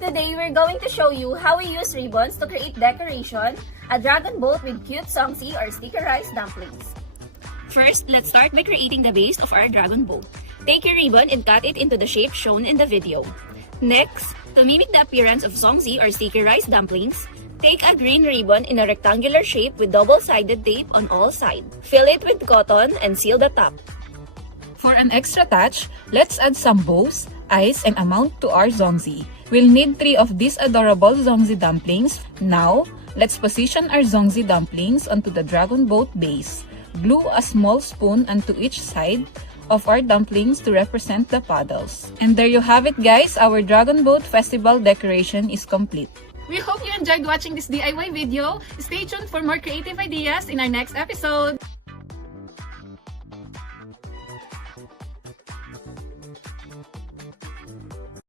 Today, we're going to show you how we use ribbons to create decoration, a dragon boat with cute songsi or stickerized dumplings. First, let's start by creating the base of our dragon boat. Take your ribbon and cut it into the shape shown in the video. Next, to mimic the appearance of songsi or stickerized dumplings, take a green ribbon in a rectangular shape with double-sided tape on all sides. Fill it with cotton and seal the top. For an extra touch, let's add some bows, eyes, and a mount to our zongzi. We'll need 3 of these adorable zongzi dumplings. Now, let's position our zongzi dumplings onto the dragon boat base. Glue a small spoon onto each side of our dumplings to represent the paddles. And there you have it, guys. Our dragon boat festival decoration is complete. We hope you enjoyed watching this DIY video. Stay tuned for more creative ideas in our next episode.